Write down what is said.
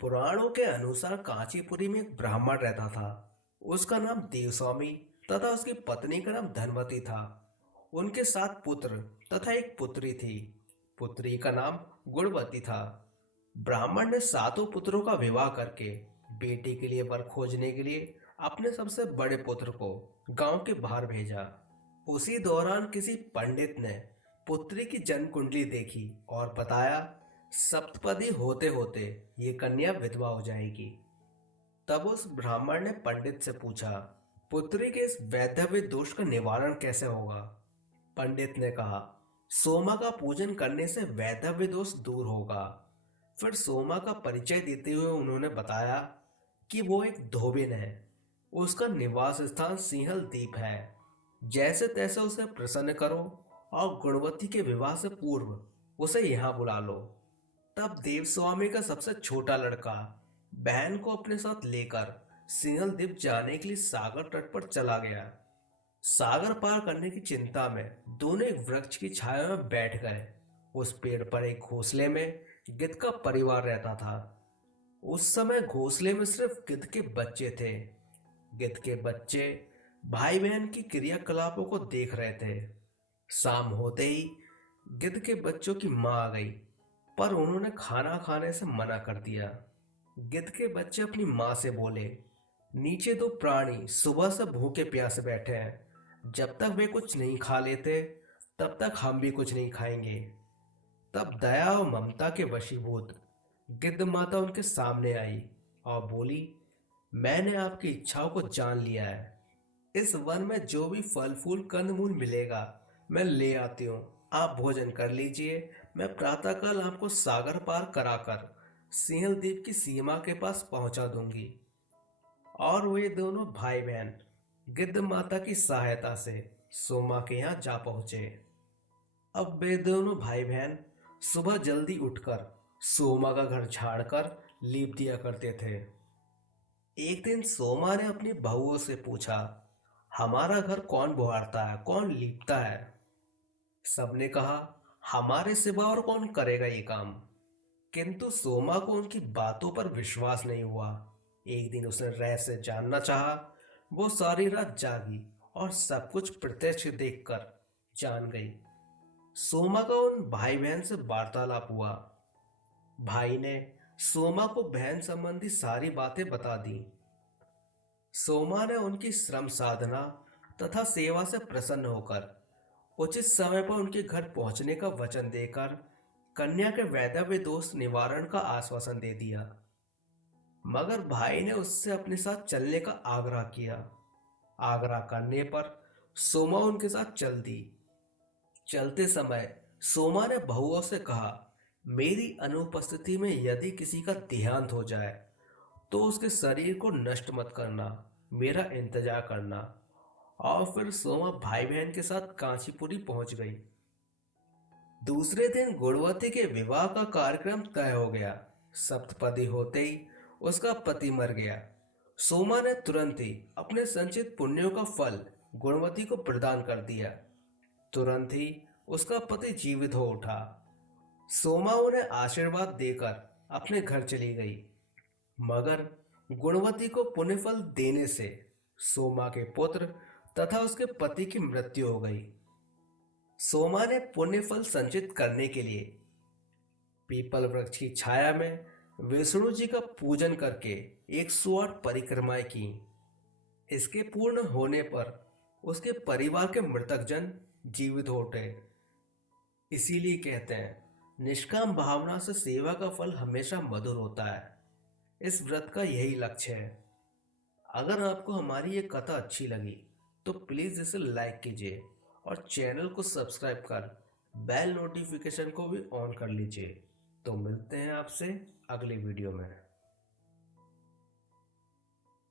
पुराणों के अनुसार कांचीपुरी में एक ब्राह्मण रहता था। उसका नाम देवस्वामी तथा उसकी पत्नी का नाम धनवती था। उनके 7 पुत्र तथा एक पुत्री थी। पुत्री का नाम गुणवती था। ब्राह्मण ने 7 पुत्रों का विवाह करके बेटी के लिए वर खोजने के लिए अपने सबसे बड़े पुत्र को गांव के बाहर भेजा। उसी दौरान किसी पंडित ने पुत्री की जन्म कुंडली देखी और बताया, सप्तपदी होते होते ये कन्या विधवा हो जाएगी। तब उस ब्राह्मण ने पंडित से पूछा, पुत्री के इस वैधव्य दोष का निवारण कैसे होगा? पंडित ने कहा, सोमा का पूजन करने से वैधव्य दोष दूर होगा। फिर सोमा का परिचय देते हुए उन्होंने बताया कि वो एक धोबिन है। उसका निवास स्थान सिंहल द्वीप है। जैसे तैसे उसे प्रसन्न करो और गुणवती के विवाह से पूर्व उसे यहाँ बुला लो। तब देवस्वामी का सबसे छोटा लड़का बहन को अपने साथ लेकर सिंहल द्वीप जाने के लिए सागर तट पर चला गया। सागर पार करने की चिंता में दोनों एक वृक्ष की छाया में बैठ गए। उस पेड़ पर एक घोंसले में गिद्ध का परिवार रहता था। उस समय घोंसले में सिर्फ गिद्ध के बच्चे थे। गिद्ध के बच्चे भाई बहन की क्रियाकलापों को देख रहे थे। शाम होते ही गिद्ध के बच्चों की मां आ गई, पर उन्होंने खाना खाने से मना कर दिया। गिद्ध के बच्चे अपनी मां से बोले, नीचे 2 प्राणी सुबह से भूखे प्यासे बैठे हैं। जब तक वे कुछ नहीं खा लेते तब तक हम भी कुछ नहीं खाएंगे। तब दया और ममता के वशीभूत गिद्ध माता उनके सामने आई और बोली, मैंने आपकी इच्छाओं को जान लिया है। इस वन में जो भी फल फूल कंद मूल मिलेगा मैं ले आती हूँ। आप भोजन कर लीजिए। मैं प्रातःकाल आपको सागर पार कराकर सिंहल द्वीप की सीमा के पास पहुंचा दूंगी। और वे दोनों भाई बहन गिद्ध माता की सहायता से सोमा के यहाँ जा पहुंचे। अब वे दोनों भाई बहन सुबह जल्दी उठकर सोमा का घर झाड़कर लीप दिया करते थे। एक दिन सोमा ने अपनी बहुओं से पूछा, हमारा घर कौन बुहारता है, कौन लीपता है? सबने कहा, हमारे सिवा और कौन करेगा ये काम। किंतु सोमा को उनकी बातों पर विश्वास नहीं हुआ। एक दिन उसने रहस्य जानना चाहा। वो सारी रात जागी और सब कुछ प्रत्यक्ष देखकर जान गई। सोमा का उन भाई बहन से वार्तालाप हुआ। भाई ने सोमा को बहन संबंधी सारी बातें बता दी। सोमा ने उनकी श्रम साधना तथा सेवा से प्रसन्न होकर उचित समय पर उनके घर पहुंचने का वचन देकर कन्या के वैधव्य दोष निवारण का आश्वासन दे दिया। मगर भाई ने उससे अपने साथ चलने का आग्रह किया। आग्रह करने पर सोमा उनके साथ चल दी। चलते समय सोमा ने बहुओं से कहा, मेरी अनुपस्थिति में यदि किसी का देहांत हो जाए तो उसके शरीर को नष्ट मत करना, मेरा इंतजार करना। और फिर सोमा भाई बहन के साथ कांचीपुरी पहुंच गई। दूसरे दिन गुणवती के विवाह का कार्यक्रम तय हो गया। सप्तपदी होते ही उसका पति मर गया। सोमा ने तुरंत ही अपने संचित पुण्यों का फल गुणवती को प्रदान कर दिया। तुरंत ही उसका पति जीवित हो उठा। सोमा उन्हें आशीर्वाद देकर अपने घर चली गई। मगर गुणवती को पुण्यफल देने से सोमा के पुत्र तथा उसके पति की मृत्यु हो गई। सोमा ने पुण्यफल संचित करने के लिए पीपल वृक्ष की छाया में विष्णु जी का पूजन करके 108 परिक्रमाएं की। इसके पूर्ण होने पर उसके परिवार के मृतक जन जीवित हो उठे। इसीलिए कहते हैं, निष्काम भावना से सेवा का फल हमेशा मधुर होता है। इस व्रत का यही लक्ष्य है। अगर आपको हमारी ये कथा अच्छी लगी तो प्लीज़ इसे लाइक कीजिए और चैनल को सब्सक्राइब कर बेल नोटिफिकेशन को भी ऑन कर लीजिए। तो मिलते हैं आपसे अगली वीडियो में।